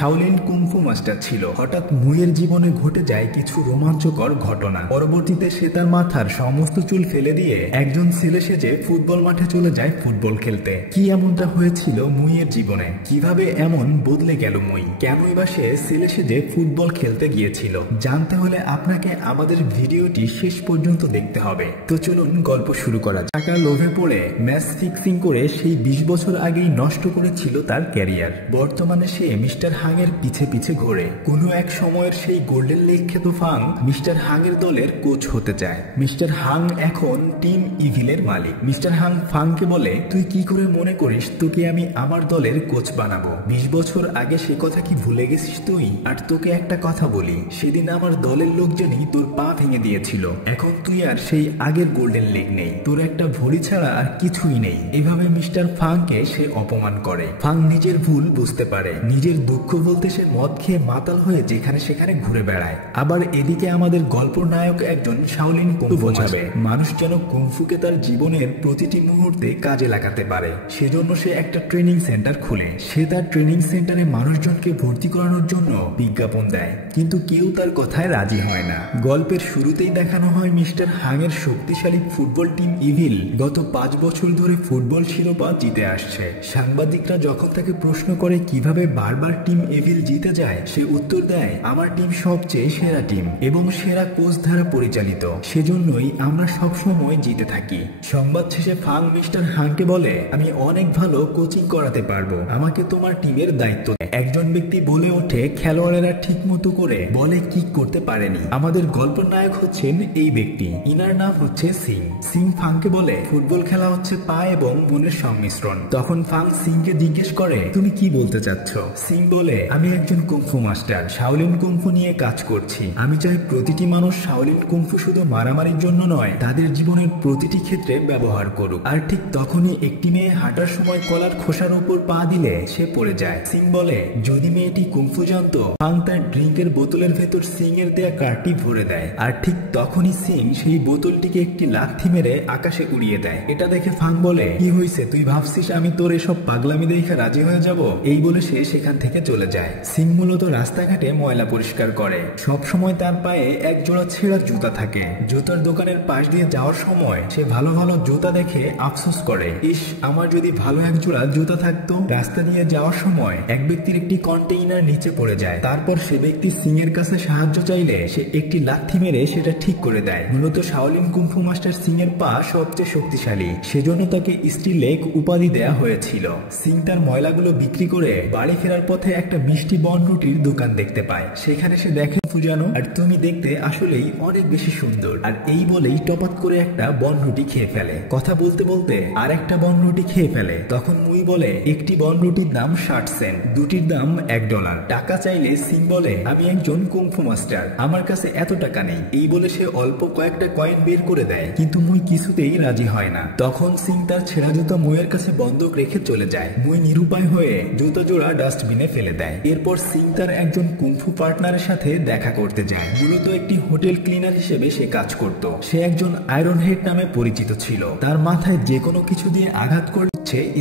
Shaolin kung fu master ছিল। হঠাৎ মুইয়ের জীবনে ঘটে যায় কিছু রোমাঞ্চকর ঘটনা। পরবর্তীতে সে তার মাথার সমস্ত চুল ফেলে দিয়ে একজন ছেলে সেজে ফুটবল মাঠে চলে যায় ফুটবল খেলতে। কি এমনটা হয়েছিল মুইয়ের জীবনে? কিভাবে এমন বদলে গেল মুই? কেনই বা সে ছেলে সেজে ফুটবল খেলতে গিয়েছিল? জানতে হলে আপনাকে আমাদের ভিডিওটি শেষ পর্যন্ত দেখতে হবে। তো চলুন গল্প শুরু করা যাক। টাকার লোভে পড়ে ম্যাচ ফিক্সিং করে সেই 20 বছর আগেই নষ্ট করেছিল তার ক্যারিয়ার। বর্তমানে সে মিস্টার হাংয়ের পিছে পিছে ঘোরে। কোনো এক সময়ের সেই গোল্ডেন লেগ খ্যাত ফাং মিস্টার হাংয়ের দলের কোচ হতে চায়। মিস্টার হাং এখন টিম ইভিলের মালিক। মিস্টার হাং ফাংকে বলে, তুই কি করে মনে করিস তোকে আমি আমার দলের কোচ বানাবো? 20 বছর আগে সে কথা কি ভুলে গেছিস তুই? আর তোকে একটা কথা বলি, সেদিন আমার দলের লোকজনই তোর পা ভেঙে দিয়েছিল। এখন তুই আর সেই আগের গোল্ডেন লেগ নেই, তোর একটা ভরি ছাড়া আর কিছুই নেই। এভাবে মিস্টার ফাংকে সে অপমান করে। ফাং নিজের ভুল বুঝতে পারে। নিজের দুঃখ বলতে সে মদ খেয়ে মাতাল হয়ে যেখানে সেখানে ঘুরে বেড়ায়। আবার এদিকে আমাদের গল্পের নায়ক একজন শাওলিন কুংফু বোঝাবে মানুষ যেন কুংফুকে তার জীবনের প্রতিটি মুহূর্তে কাজে লাগাতে পারে। সেজন্য সে একটা ট্রেনিং সেন্টার খুলে। সে তার ট্রেনিং সেন্টারে মানুষজনকে ভর্তি করানোর জন্য বিজ্ঞাপন দেয়, কিন্তু কেউ তার কথায় রাজি হয় না। গল্পের শুরুতেই দেখানো হয় মিস্টার হাংয়ের শক্তিশালী ফুটবল টিম ইভিল গত 5 বছর ধরে ফুটবল শিরোপা জিতে আসছে। সাংবাদিকরা যখন তাকে প্রশ্ন করে কিভাবে বারবার টিম ইভিল জিতে যায়, সে উত্তর দেয়, আমার টিম সবচেয়ে সেরা টিম এবং সেরা কোচ দ্বারা পরিচালিত, সেজন্যই আমরা সবসময় জিতে থাকি। সংবাদ শেষে ফাং মিস্টার হাংকে বলে, আমি অনেক ভালো কোচিং করাতে পারবো, আমাকে তোমার টিমের দায়িত্ব দেয়। একজন ব্যক্তি বলে ওঠে, খেলোয়াড়েরা ঠিক মতো করে বলে কিক করতে পারেনি। আমাদের গল্পের নায়ক হচ্ছেন এই ব্যক্তি, ইনার নাম হচ্ছে সিং। সিং ফাংকে বলে, ফুটবল খেলা হচ্ছে পা এবং মনের সংমিশ্রণ। তখন ফাং সিংকে জিজ্ঞেস করে, তুমি কি বলতে চাচ্ছ? সিং বলে, আমি একজন কুংফু মাস্টার, শাওলিন কুংফু নিয়ে কাজ করছি। আমি চাই প্রতিটি মানুষ শাওলিন কুংফু শুধু মারামারির জন্য নয়, তাদের জীবনের প্রতিটি ক্ষেত্রে ব্যবহার করুক। আর ঠিক তখনই একটি মেয়ে হাঁটার সময় কলার খোসার উপর পা দিলে সে পড়ে যায়। সিং বলে, যদি মেয়েটি কুংফু জানতো। ফাং তার ড্রিঙ্কের বোতলের ভেতর সিং এর দেয়া কার্ডটি ভরে দেয়। আর ঠিক তখনই সিং সেই বোতলটিকে একটি লাথি মেরে আকাশে উড়িয়ে দেয়। এটা দেখে ফাং বলে, কি হয়েছে? তুই ভাবছিস আমি তোর এসব পাগলামি দেখে রাজি হয়ে যাব? এই বলে সে সেখান থেকে চলে যায়। সিং মূলত রাস্তাঘাটে ময়লা পরিষ্কার করে। সব সময় তার পায়ে এক জোড়া ছেঁড়া জুতা থাকে। জুতার দোকানের পাশ দিয়ে যাওয়ার সময় সে ভালো ভালো জুতা দেখে আফসোস করে, ইস, আমার যদি ভালো এক জোড়া জুতা থাকতো। রাস্তা দিয়ে যাওয়ার সময় এক ব্যক্তির একটি কন্টেইনার নিচে পড়ে যায়। তারপর সে ব্যক্তি সিং এর কাছে সাহায্য চাইলে সে একটি লাথি মেরে সেটা ঠিক করে দেয়। মূলত শাওলিন কুংফু মাস্টার সিং এর পা সবচেয়ে শক্তিশালী, সেজন্য তাকে স্টিল লেগ উপাধি দেয়া হয়েছিল। সিং তার ময়লাগুলো বিক্রি করে বাড়ি ফেরার পথে একটা মিষ্টি বনরুটির দোকান দেখতে পায়। সেখানে সে দেখে, ফুজানো, আর তুমি দেখতে আসলেই অনেক বেশি সুন্দর। আর এই বলেই টপাত করে একটা বনরুটি খেয়ে ফেলে। কথা বলতে বলতে আর একটা বনরুটি খেয়ে ফেলে। তখন মুই বলে, একটি বনরুটির দাম 60 সেন্ট, দুটির দাম $1। টাকা চাইলে সিং বলে, আমি একজন কুংফু মাস্টার, আমার কাছে এত টাকা নেই। এই বলে সে অল্প কয়েকটা কয়েন বের করে দেয়, কিন্তু মুই কিছুতেই রাজি হয় না। তখন সিং তার ছেঁড়া জুতা মুইয়ের কাছে বন্ধক রেখে চলে যায়। মুই নিরুপায় হয়ে জুতা জোড়া ডাস্টবিনে ফেলে দেয়। এরপর সিং তার একজন কুংফু পার্টনারের সাথে দেখা করতে যায়। মূলত একটি হোটেল ক্লিনার হিসেবে সে কাজ করত। সে একজন আয়রন হেড নামে পরিচিত ছিল। তার মাথায় যে কোনো কিছু দিয়ে আঘাত করলে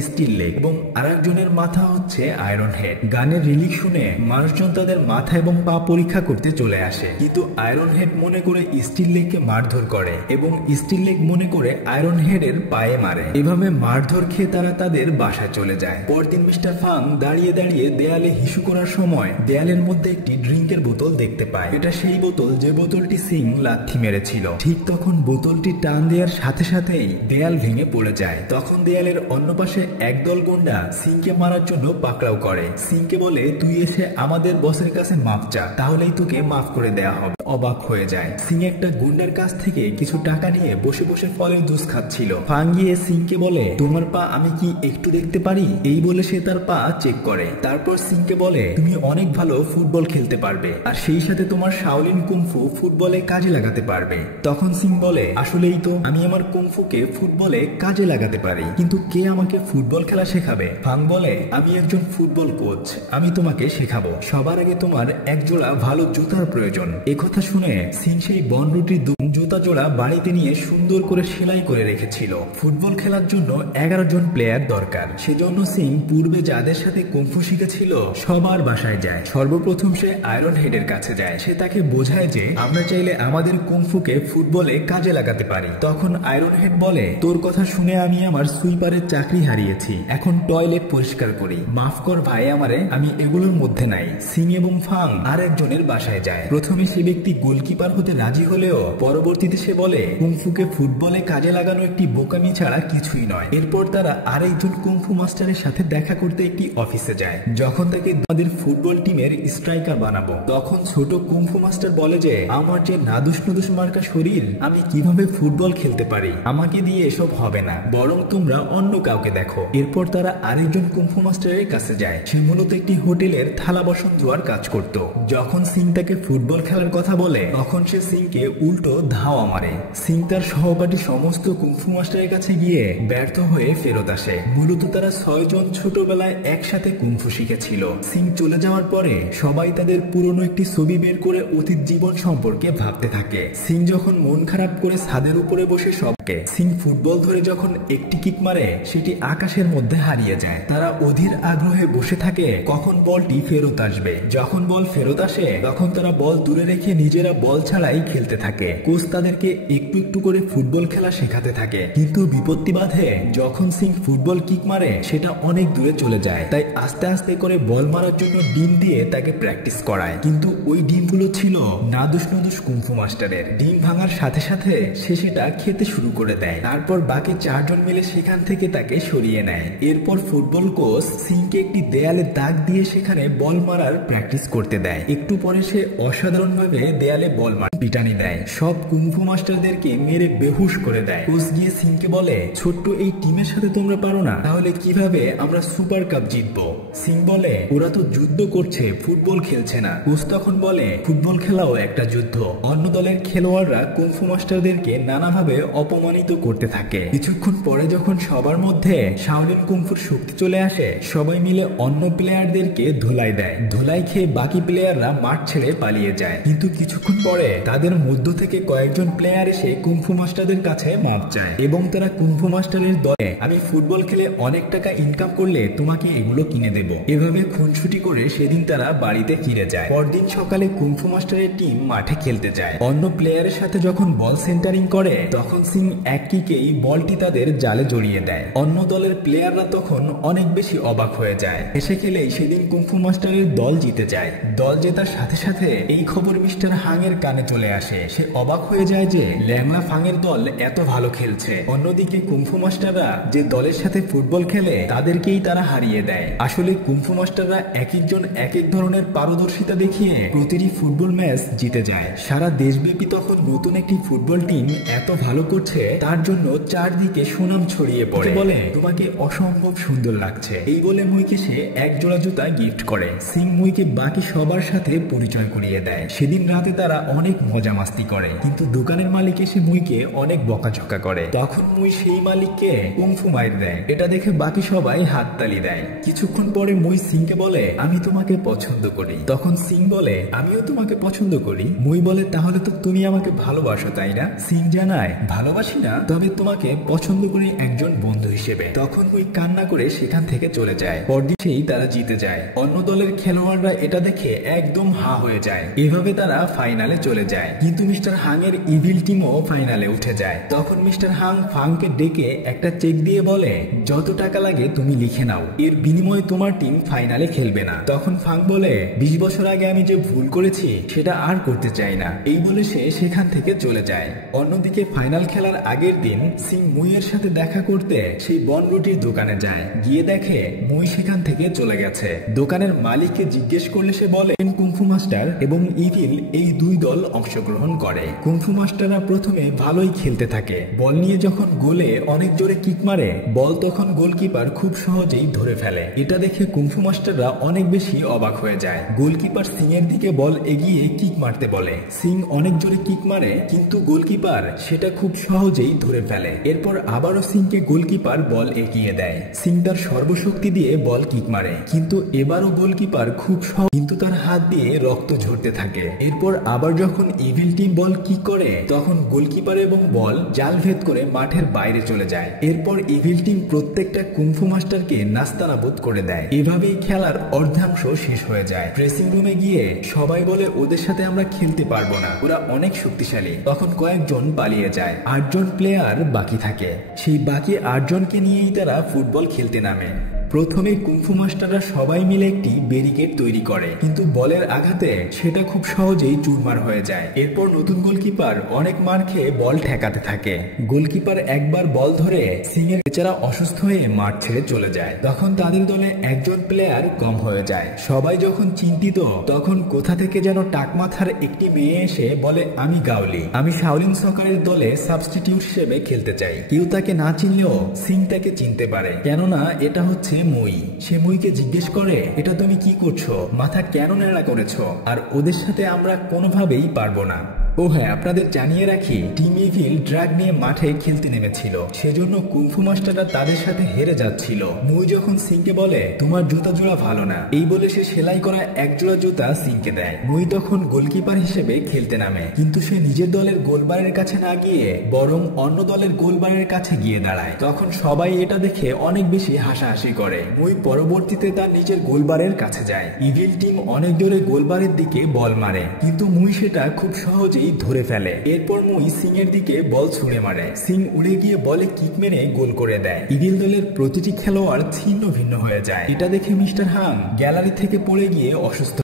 স্টিল লেগ এবং আরেকজনের মাথা হচ্ছে আয়রন হেড। গানের রিলিক শুনে মানুষজন তাদের মাথা এবং পা পরীক্ষা করতে চলে আসে, কিন্তু আয়রন হেড মনে করে স্টিল লেগকে মারধর করে এবং স্টিল লেগ মনে করে আয়রন হেডের পায়ে মারে। এভাবে মারধর খেয়ে তারা তাদের বাসায় চলে যায়। পরদিন মিস্টার ফাং দাঁড়িয়ে দাঁড়িয়ে দেয়ালে হিসু করার সময় দেয়ালের মধ্যে একটি ড্রিঙ্কের বোতল দেখতে পায়। এটা সেই বোতল যে বোতলটি সিং লাথি মেরেছিল। ঠিক তখন বোতলটি টান দেওয়ার সাথে সাথেই দেয়াল ভেঙে পড়ে যায়। তখন দেয়ালের অন্য পাশে একদল গুন্ডা সিংকে মারার জন্য পাকড়াও করে। সিংকে বলে, তুই এসে আমাদের বসের কাছে মাফ চা, তাহলেই তোকে মাফ করে দেয়া হবে। অবাক হয়ে যায়। সিং একটা গুন্ডার কাছ থেকে কিছু টাকা নিয়ে বসে বসে ফলের জুস খাচ্ছিল। ফাং গিয়ে সিংকে বলে, তোমার পা আমি কি একটু দেখতে পারি? এই বলে সে তার পা চেক করে। তারপর সিংকে বলে, তুমি অনেক ভালো ফুটবল খেলতে পারবে, আর সেই সাথে তোমার শাওলিন কুংফু ফুটবলে কাজে লাগাতে পারবে। তখন সিং বলে, আসলেই তো, আমি আমার কুংফুকে ফুটবলে কাজে লাগাতে পারি, কিন্তু কে আমাকে ফুটবল খেলা শেখাবে? ফাং বলে, আমি একজন ফুটবল কোচ, আমি তোমাকে শেখাবো। সবার আগে তোমার এক জোড়া ভালো জুতার প্রয়োজন। একথা কথা শুনে সিং সেই বনরুটির জুতা জোড়া বাড়িতে নিয়ে সুন্দর করে সেলাই করে রেখেছিল। ফুটবল খেলার জন্য 11 জন প্লেয়ার দরকার। সেজন্য সিং পূর্বে যাদের সাথে কুংফু শিখেছিল সবার বাসায় যায়। সর্বপ্রথম সে আয়রন হেডের কাছে যায়। সে তাকে বোঝায় যে আমরা চাইলে আমাদের কুংফুকে ফুটবলে কাজে লাগাতে পারি। তখন আয়রন হেড বলে, তোর কথা শুনে আমি আমার সুইপারের চাকরি হারিয়েছি, এখন টয়লেট পরিষ্কার করি, মাফ কর ভাই আমারে, আমি এগুলোর মধ্যে নাই। সিং এবং ফাং আরেকজনের বাসায় যায়। প্রথমে সে ব্যক্তি গোলকিপার হতে রাজি হলেও পরবর্তীতে সে বলে কুংফুকে ফুটবলে কাজে লাগানো একটি বোকামি ছাড়া কিছুই নয়। এরপর তারা আরেকজন কুংফু মাস্টারের সাথে দেখা করতে একটি অফিসে যায়। যখন তাকে আমাদের ফুটবল টিমের স্ট্রাইকার বানাবো, তখন ছোট কুংফু মাস্টার বলে যে আমার যে নাদুস নুদুস মার্কা শরীর, আমি কিভাবে ফুটবল খেলতে পারি, আমাকে দিয়ে এসব হবে না, বরং তোমরা অন্য কাউকে দেখো। এরপর তারা আরেকজন কুংফু মাস্টারের কাছে যায়। সে মূলত একটি হোটেলের থালা বাসন ধোয়ার কাজ করত। যখন সিং তাকে ফুটবল খেলার কথা বলে, তখন সে সিংকে উল্টো ধাওয়া মারে। সিং তার সহপাঠী সমস্ত কুংফু মাস্টারের কাছে গিয়ে ব্যর্থ হয়ে ফেরত আসে। মূলত তারা 6 জন ছোটবেলায় একসাথে কুংফু শিখেছিল। সিং চলে যাওয়ার পরে সবাই তাদের পুরনো একটি ছবি বের করে অতীত জীবন সম্পর্কে ভাবতে থাকে। সিং যখন মন খারাপ করে ছাদের উপরে বসে সবকে সিং ফুটবল ধরে যখন একটি কিক মারে, সেটি আকাশের মধ্যে হারিয়ে যায়। তারা অধীর আগ্রহে বসে থাকে কখন বলটি ফেরত আসবে। যখন বল ফেরত আসে, তখন তারা বল দূরে রেখে নিজেরা বল ছাড়াই খেলতে থাকে। কোচ তাদেরকে একটু একটু করে ফুটবল খেলা শেখাতে থাকে। কিন্তু বিপত্তি বাধে যখন সিং ফুটবল কিক মারে, সেটা অনেক দূরে চলে যায়। তাই আস্তে আস্তে করে বল মারার জন্য ডিম দিয়ে তাকে প্র্যাকটিস করায়। কিন্তু ওই ডিমগুলো ছিল নাদুস নুদুস কুংফু মাস্টারের। ডিম ভাঙার সাথে সাথে সে সেটা খেতে শুরু করে দেয়। তারপর বাকি 4 জন মিলে সেখান থেকে তাকে সরিয়ে নেয়। এরপর ফুটবল কোচ সিংকে একটি দেয়ালে দাগ দিয়ে সেখানে বল মারার প্র্যাকটিস করতে দেয়। একটু পরে সে অসাধারণভাবে দেয়ালে বল মার পিটানি দেয়। সব কুংফু মাস্টারদেরকে মেরে বেহুশ করে দেয়। কোচ গিয়ে সিংকে বলে, ছোট্ট এই টিমের সাথে তোমরা পারো না, তাহলে কিভাবে আমরা সুপার কাপ জিতবো? সিং বলে, ওরা তো যুদ্ধ করছে, ফুটবল খেলছে না। কোচ তখন বলে, ফুটবল খেলাও একটা যুদ্ধ। অন্য দলের খেলোয়াড়রা কুংফু মাস্টারদেরকে নানাভাবে অপমানিত করতে থাকে। কিছুক্ষণ পরে যখন সবার মধ্যে শাওলিন কুংফুর শক্তি চলে আসে, সবাই মিলে অন্য প্লেয়ারদেরকে ধুলাই দেয়। ধুলাই খেয়ে বাকি প্লেয়াররা মাঠ ছেড়ে পালিয়ে যায়। কিন্তু কিছুক্ষণ পরে তাদের মধ্য থেকে কয়েকজন প্লেয়ার এসে কুংফু মাস্টারদের কাছে মাপ চায় এবং তারা কুংফু মাস্টারের দলে, আমি ফুটবল খেলে অনেক টাকা ইনকাম করলে তোমাকে এগুলো কিনে দেব, এভাবে খুনসুটি করে সেদিন তারা বাড়িতে ফিরে যায়। পরদিন সকালে কুংফু মাস্টারের টিম মাঠে খেলতে যায়। অন্য প্লেয়ারের সাথে যখন বল সেন্টারিং করে, তখন সিং এক কিকেই বলটি তাদের জালে জড়িয়ে দেয়। অন্য দলের প্লেয়াররা তখন অনেক বেশি অবাক হয়ে যায়। এসে খেলেই সেদিন কুংফু মাস্টারের দল জিতে যায়। দল জেতার সাথে সাথে এই খবর মিস্টার হাংয়ের কানে চলে আসে। সে অবাক হয়ে যায় যে ল্যাংলা ফাংয়ের দল এত ভালো খেলছে। অন্যদিকে কুংফু মাস্টাররা যে দলের সাথে ফুটবল খেলে, তাদেরকেই তারা হারিয়ে দেয়। আসলে কুংফু মাস্টাররা এক একজন এক এক ধরনের পারদর্শিতা দেখিয়ে প্রতিটি ফুটবল ম্যাচ জিতে যায়। সারা দেশব্যাপী তখন নতুন একটি ফুটবল টিম এত ভালো করছে, তার জন্য চারদিকে সুনাম ছড়িয়ে পড়ে। বলে, তোমাকে অসম্ভব সুন্দর লাগছে, এই বলে মুইকে সে এক জোড়া জুতা গিফট করে। সিং মুইকে বাকি সবার সাথে পরিচয় করিয়ে দেয়। সেদিন রাতে তারা অনেক মজা মাস্তি করে, কিন্তু দোকানের মালিক এসে মুইকে অনেক বকাঝকা করে। তখন মুই সেই মালিককে কুংফু মাইর দেয়। এটা দেখে বাকি সবাই হাততালি দেয়। কিছুক্ষণ পরে মুই সিংকে বলে, আমি তোমাকে পছন্দ করি। তখন সিং বলে, আমিও তোমাকে পছন্দ করি। মুই বলে, তাহলে তো তুমি আমাকে ভালোবাসো, তাই না? সিং জানায়, ভালোবাসি না, তবে তোমাকে পছন্দ করি একজন বন্ধু হিসেবে। তখন মুই কান্না করে সেখান থেকে চলে যায়। পরদিন সেই তারা জিতে যায়। অন্য দলের খেলোয়াড়রা এটা দেখে একদম হা হয়ে যায়। এভাবে তারা ফাইনালে চলে যায়। কিন্তু মিস্টার হাং এর ইভিল টিমও ফাইনালে উঠে যায়। তখন মিস্টার হাং ফাংকে ডেকে একটা চেক দিয়ে বলে, যত টাকা লাগে তুমি লিখে নাও, এর বিনিময়ে তোমার টিম ফাইনালে খেলবে না। তখন ফাং বলে, 20 বছর আগে আমি যে ভুল করেছি সেটা আর করতে চাই না। এই বলে সে সেখান থেকে চলে যায়। অন্যদিকে ফাইনাল খেলার আগের দিন সিং মুইয়ের সাথে দেখা করতে সেই বনরুটির দোকানে যায়। গিয়ে দেখে মুই সেখান থেকে চলে গেছে। দোকানের মালিককে জিজ্ঞেস করলে সে বলে, কুংফু মাস্টার এবং ইভিল এই দুই দল অংশগ্রহণ করে। কুংফু মাস্টাররা প্রথমে ভালোই খেলতে থাকে। বল নিয়ে যখন গোলে অনেক জোরে কিক মারে, বল তখন গোলকিপার খুব সহজেই ধরে ফেলে। এটা দেখে কুংফু মাস্টাররা অনেক বেশি অবাক হয়ে যায়। গোলকিপার সিং এর দিকে বল এগিয়ে কিক মারতে বলে। সিং অনেক জোরে কিক মারে, কিন্তু গোলকিপার সেটা খুব সহজেই ধরে ফেলে। এরপর আবারও সিংকে গোলকিপার বল এগিয়ে দেয়। সিং তার সর্বশক্তি দিয়ে বল কিক মারে, কিন্তু এবারও গোলকিপার খুব সহজ, কিন্তু তার হাত দিয়ে রক্ত ঝরতে থাকে। এরপর আবার যখন ইভিল টিম বল কি করে, তখন গোলকিপার এবং বল জাল ভেদ করে মাঠের বাইরে চলে যায়। এরপর ইভিল টিম প্রত্যেকটা কুংফু মাস্টারকে নাস্তানাবুদ করে দেয়। এভাবেই খেলার অর্ধাংশ শেষ হয়ে যায়। ড্রেসিং রুমে গিয়ে সবাই বলে ওদের সাথে আমরা খেলতে পারবো না, ওরা অনেক শক্তিশালী। তখন কয়েকজন পালিয়ে যায়, 8 জন প্লেয়ার বাকি থাকে। সেই বাকি 8 জনকে নিয়েই তারা ফুটবল খেলতে নামে। প্রথমে কুংফু মাস্টাররা সবাই মিলে একটি ব্যারিকেড তৈরি করে, কিন্তু বলের আঘাতে সেটা খুব সহজেই চুরমার হয়ে যায়। এরপর নতুন গোলকিপার অনেক মার খেয়ে বল ঠেকাতে থাকে। গোলকিপার একবার বল ধরে সিং এর বেচারা অসুস্থ হয়ে মাঠ ছেড়ে চলে যায়। তখন তাদের দলে একজন প্লেয়ার কম হয়ে যায়। সবাই যখন চিন্তিত, তখন কোথা থেকে যেন টাকমাথার একটি মেয়ে এসে বলে, আমি গাওলি, আমি শাওলিন সকারের দলে সাবস্টিটিউট হিসেবে খেলতে চাই। কেউ তাকে না চিনলেও সিং তাকে চিনতে পারে, কেননা এটা হচ্ছে মুই। সে মুইকে জিজ্ঞেস করে, এটা তুমি কি করছো, মাথা কেন নেড়া করেছো, আর ওদের সাথে আমরা কোনোভাবেই পারবো না। ও হ্যাঁ, আপনাদের জানিয়ে রাখি, টিম ইভিল ড্রাগ নিয়ে মাঠে খেলতে নেমেছিল, সেজন্য কুংফু মাস্টাররা তাদের সাথে হেরে যাচ্ছিল। মুই যখন সিংকে বলে, তোমার জুতা জোড়া ভালো না, এই বলে সে সেলাই করা এক জোড়া জুতা সিংকে দেয়। মুই তখন গোলকিপার হিসেবে খেলতে নামে, কিন্তু সে নিজের দলের গোলবারের কাছে না গিয়ে বরং অন্য দলের গোলবারের কাছে গিয়ে দাঁড়ায়। তখন সবাই এটা দেখে অনেক বেশি হাসাহাসি করে। মুই পরবর্তীতে তার নিজের গোলবারের কাছে যায়। ইভিল টিম অনেক জোরে গোলবারের দিকে বল মারে, কিন্তু মুই সেটা খুব সহজেই ধরে ফেলে। এরপর মুই সিং এর দিকে বল ছুঁড়ে মারে, সিং উড়ে গিয়ে বলে কিক মেরে গোল করে দেয়। ইভিল দলের প্রতিটি খেলোয়াড় ছিন্ন ভিন্ন হয়ে যায়। এটা দেখে মিস্টার হাং গ্যালারি থেকে পড়ে গিয়ে অসুস্থ